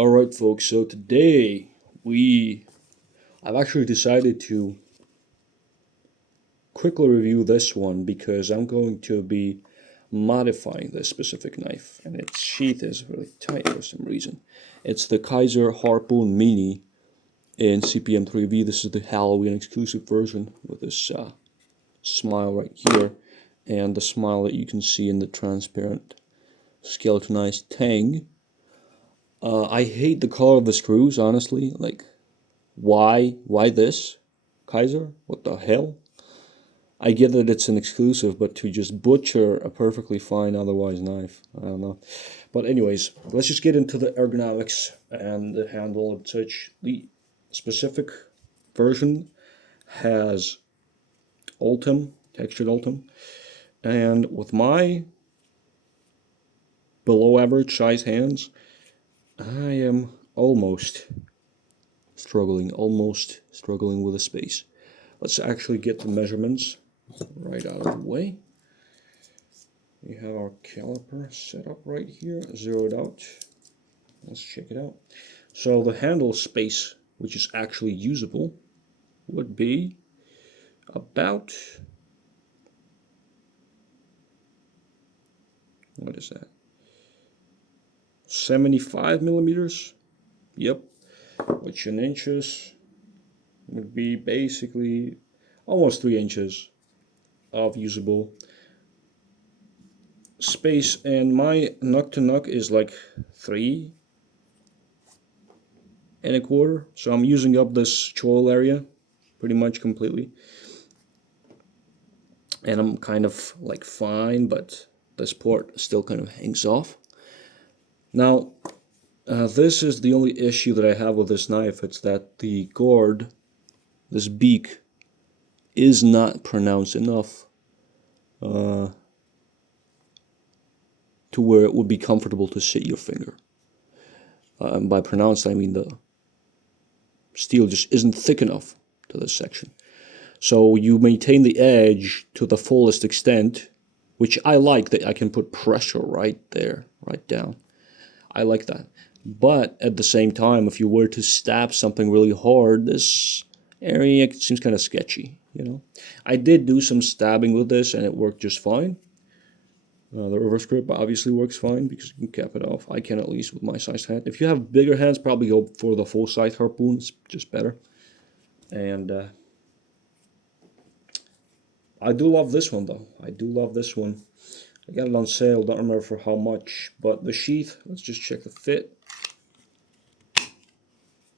Alright folks, so today I've actually decided to quickly review this one because I'm going to be modifying this specific knife, and its sheath is really tight for some reason. It's the Kizer Harpoon Mini in CPM 3V. This is the Halloween exclusive version with this smile right here and the smile that you can see in the transparent skeletonized tang. I hate the color of the screws, honestly. Like, why this? Kizer? What the hell? I get that it's an exclusive, but to just butcher a perfectly fine otherwise knife, I don't know. But anyways, let's just get into the ergonomics and the handle and such. The specific version has ultim, textured ultim, and with my below average size hands, I am almost struggling with the space. Let's actually get the measurements right out of the way. We have our caliper set up right here, zeroed out. Let's check it out. So the handle space, which is actually usable, would be about, what is that? 75 millimeters. Yep. Which in inches would be basically almost 3 inches of usable space, and my knuck to knuck is like 3 1/4, so I'm using up this choil area pretty much completely, and I'm kind of like fine, but this port still kind of hangs off. Now this is the only issue that I have with this knife. It's that the gourd, this beak, is not pronounced enough to where it would be comfortable to sit your finger. And by pronounced, I mean the steel just isn't thick enough to this section. So you maintain the edge to the fullest extent, which I like, that I can put pressure right there, right down. I like that. But at the same time, if you were to stab something really hard, this area seems kind of sketchy, you know. I did do some stabbing with this and it worked just fine. The reverse grip obviously works fine because you can cap it off. I can, at least with my sized hand. If you have bigger hands, probably go for the full size harpoon. It's just better. And I do love this one though. I do love this one. I got it on sale, don't remember for how much. But the sheath, let's just check the fit.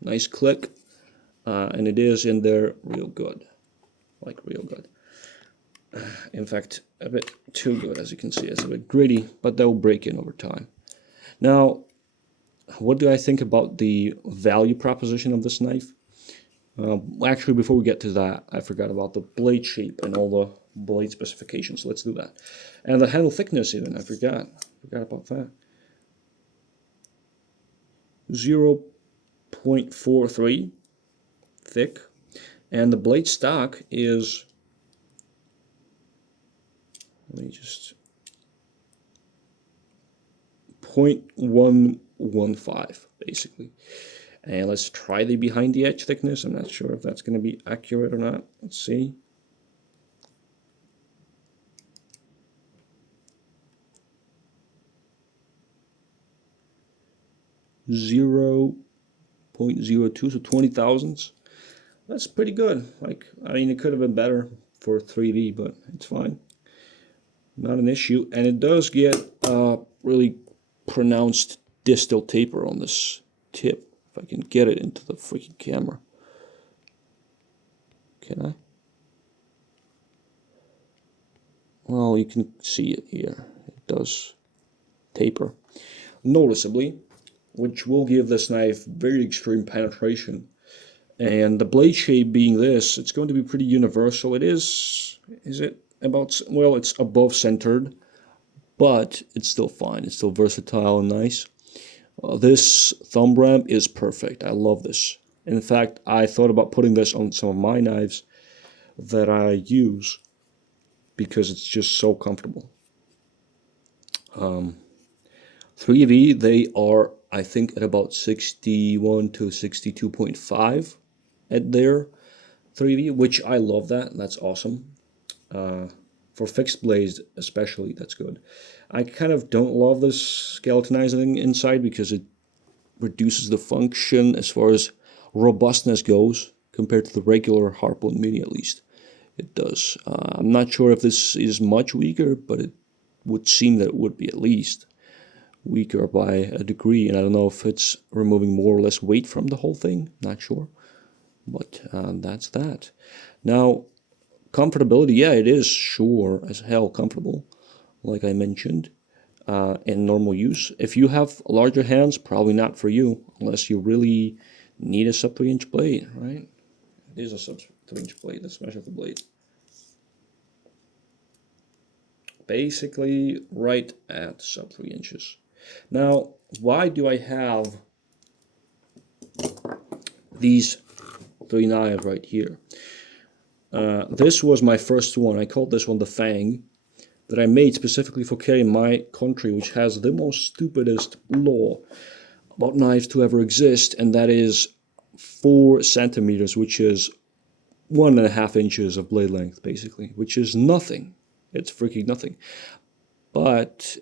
Nice click. And it is in there real good. Like real good. In fact, a bit too good, as you can see. It's a bit gritty, but that will break in over time. Now, what do I think about the value proposition of this knife? Actually, before we get to that, I forgot about the blade shape and all the blade specifications. Let's do that. And the handle thickness even, I forgot about that. 0.43 thick. And the blade stock is, let me just, 0.115 basically. And let's try the behind the edge thickness. I'm not sure if that's going to be accurate or not. Let's see. .02, so 20 thousandths. That's pretty good. Like, I mean, it could have been better for 3V, but it's fine. Not an issue. And it does get really pronounced distal taper on this tip. If I can get it into the freaking camera. Can I? Well, you can see it here. It does taper noticeably, which will give this knife very extreme penetration. And the blade shape being this, it's going to be pretty universal. It is it about, well, it's above centered, but it's still fine. It's still versatile and nice. This thumb ramp is perfect. I love this. In fact, I thought about putting this on some of my knives that I use because it's just so comfortable. 3V, they are I think at about 61 to 62.5 at their 3V, which I love that. That's awesome. For fixed blades especially, that's good. I kind of don't love this skeletonizing inside because it reduces the function as far as robustness goes compared to the regular Harpoon Mini, at least. It does. I'm not sure if this is much weaker, but it would seem that it would be at least weaker by a degree, and I don't know if it's removing more or less weight from the whole thing. Not sure, but that's that. Now, comfortability, yeah, it is sure as hell comfortable, like I mentioned, in normal use. If you have larger hands, probably not for you, unless you really need a sub 3-inch blade, right? It is a sub 3-inch blade. Let's measure the blade. Basically, right at sub 3 inches. Now, why do I have these 3 knives right here? This was my first one. I called this one the Fang, that I made specifically for carrying my country, which has the most stupidest law about knives to ever exist, and that is 4 centimeters, which is 1.5 inches of blade length, basically, which is nothing. It's freaking nothing. But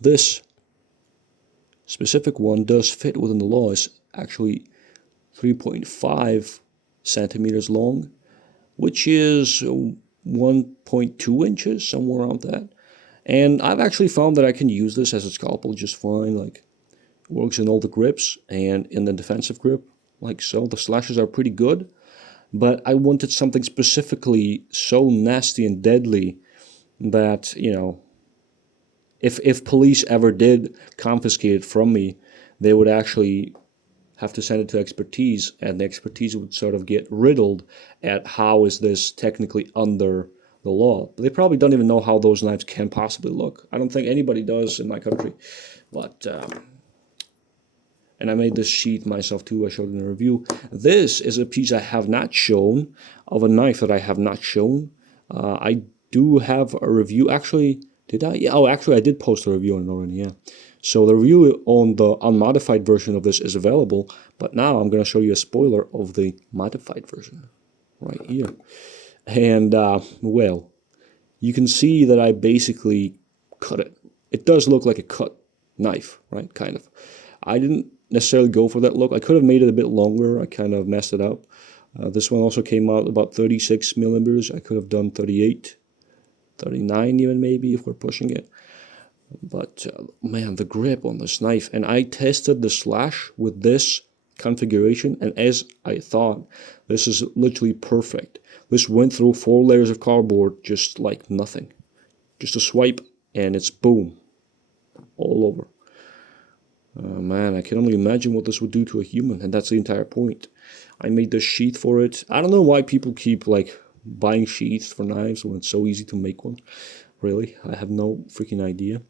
this specific one does fit within the law. It's actually 3.5 centimeters long, which is 1.2 inches, somewhere around that. And I've actually found that I can use this as a scalpel just fine. Like, it works in all the grips and in the defensive grip, like so. The slashes are pretty good, but I wanted something specifically so nasty and deadly that, you know, if police ever did confiscate it from me, they would actually have to send it to expertise, and the expertise would sort of get riddled at how is this technically under the law. But they probably don't even know how those knives can possibly look. I don't think anybody does in my country. But and I made this sheath myself too. I showed in a review. This is a piece I have not shown of a knife that I have not shown. I do have a review. Actually, did I? Yeah, oh, actually, I did post a review on it already, yeah. So the review on the unmodified version of this is available, but now I'm going to show you a spoiler of the modified version right here. And, well, you can see that I basically cut it. It does look like a cut knife, right, kind of. I didn't necessarily go for that look. I could have made it a bit longer. I kind of messed it up. This one also came out about 36 millimeters. I could have done 38. 39 even maybe if we're pushing it. But man, the grip on this knife, and I tested the slash with this configuration, and as I thought, this is literally perfect. This went through 4 layers of cardboard just like nothing. Just a swipe and it's boom, all over. Man, I can only imagine what this would do to a human, and that's the entire point. I made this sheath for it. I don't know why people keep like buying sheaths for knives when it's so easy to make one. Really, I have no freaking idea.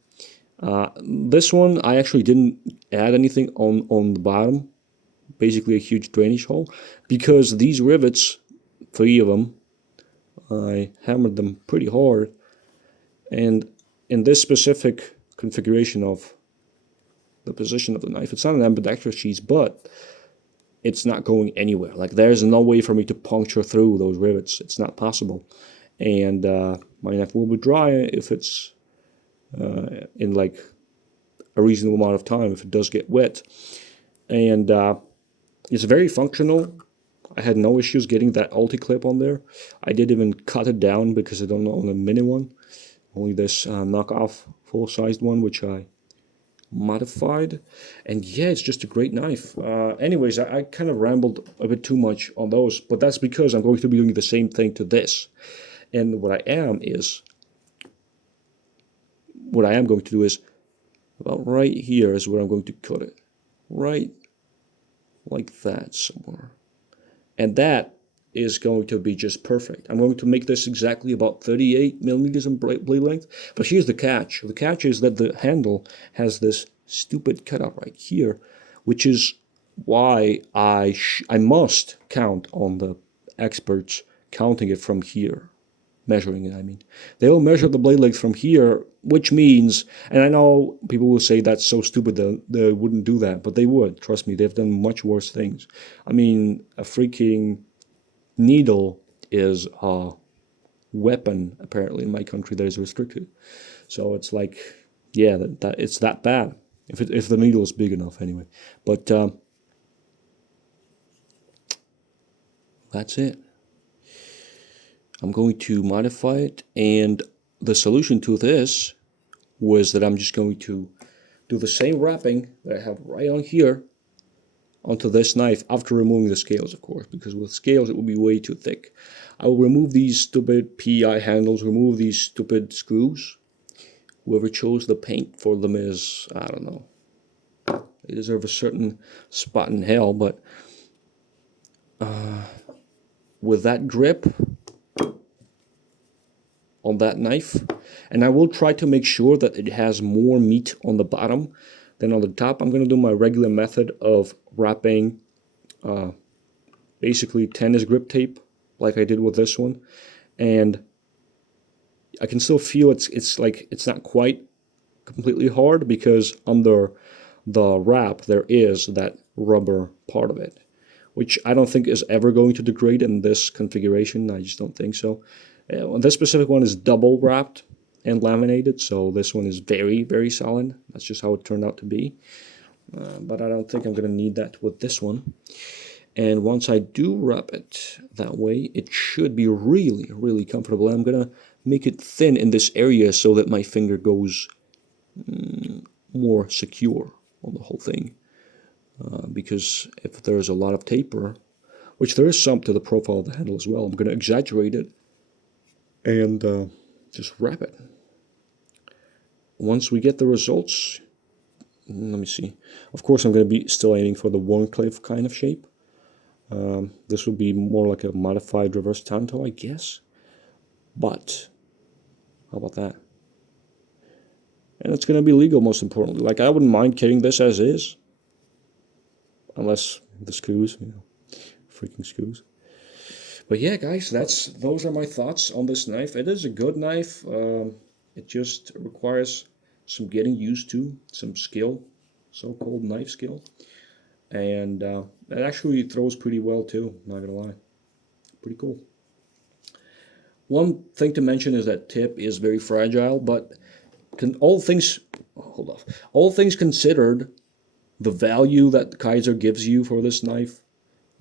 This one, I actually didn't add anything on the bottom. Basically a huge drainage hole. Because these rivets, 3 of them, I hammered them pretty hard. And in this specific configuration of the position of the knife, it's not an ambidextrous sheath, but it's not going anywhere. Like, there's no way for me to puncture through those rivets. It's not possible. And my knife will be dry if it's in like a reasonable amount of time, if it does get wet. And it's very functional. I had no issues getting that ulti-clip on there. I did even cut it down because I don't own a mini one. Only this knockoff full-sized one, which I modified. And yeah, it's just a great knife. Anyways, I kind of rambled a bit too much on those, but that's because I'm going to be doing the same thing to this. And what I am going to do is, about right here is where I'm going to cut it. Right like that somewhere. And that is going to be just perfect. I'm going to make this exactly about 38 millimeters in blade length. But here's the catch. The catch is that the handle has this stupid cutout right here, which is why I must count on the experts counting it from here. Measuring it, I mean. They'll measure the blade length from here which means, and I know people will say that's so stupid that they wouldn't do that, but they would. Trust me, they've done much worse things. I mean, a freaking needle is a weapon, apparently, in my country that is restricted. So it's like, yeah, that it's that bad. If the needle is big enough, anyway. But that's it. I'm going to modify it, and the solution to this was that I'm just going to do the same wrapping that I have right on here onto this knife after removing the scales, of course, because with scales it will be way too thick. I will remove these stupid PI handles, remove these stupid screws. Whoever chose the paint for them is, I don't know, they deserve a certain spot in hell, but with that grip on that knife, and I will try to make sure that it has more meat on the bottom than on the top. I'm going to do my regular method of wrapping basically tennis grip tape like I did with this one, and I can still feel it's like it's not quite completely hard because under the wrap there is that rubber part of it, which I don't think is ever going to degrade in this configuration. I just don't think so. This specific one is double wrapped and laminated, so this one is very, very solid. That's just how it turned out to be. But I don't think I'm going to need that with this one. And once I do wrap it that way, it should be really, really comfortable. I'm going to make it thin in this area so that my finger goes more secure on the whole thing. Because if there's a lot of taper, which there is some to the profile of the handle as well, I'm going to exaggerate it and just wrap it. Once we get the results, let me see. Of course, I'm going to be still aiming for the Warncliffe kind of shape. This will be more like a modified reverse tanto, I guess. But how about that? And it's going to be legal, most importantly. Like, I wouldn't mind carrying this as is, unless the screws, freaking screws. But yeah, guys, those are my thoughts on this knife. It is a good knife. It just requires some getting used to, some skill, so-called knife skill. And it actually throws pretty well too, not gonna lie. Pretty cool. One thing to mention is that tip is very fragile, but all things considered, the value that Kizer gives you for this knife,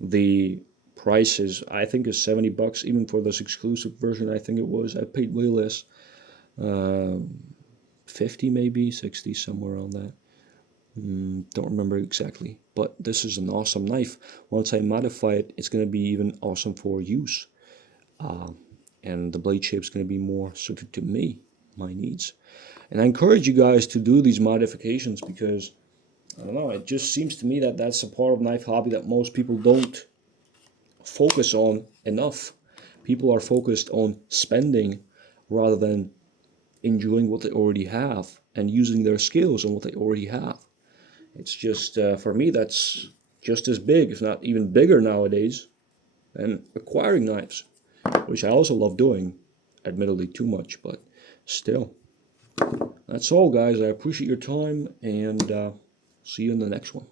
the price is, I think, is $70, even for this exclusive version. I think it was. I paid way less, 50 maybe, 60, somewhere around that. Don't remember exactly, but this is an awesome knife. Once I modify it, it's going to be even awesome for use, and the blade shape is going to be more suited to me, my needs. And I encourage you guys to do these modifications because, I don't know, it just seems to me that that's a part of knife hobby that most people don't focus on enough. People are focused on spending rather than enjoying what they already have and using their skills on what they already have. It's just, for me, that's just as big, if not even bigger nowadays, than acquiring knives, which I also love doing, admittedly too much, but still. That's all, guys. I appreciate your time, and see you in the next one.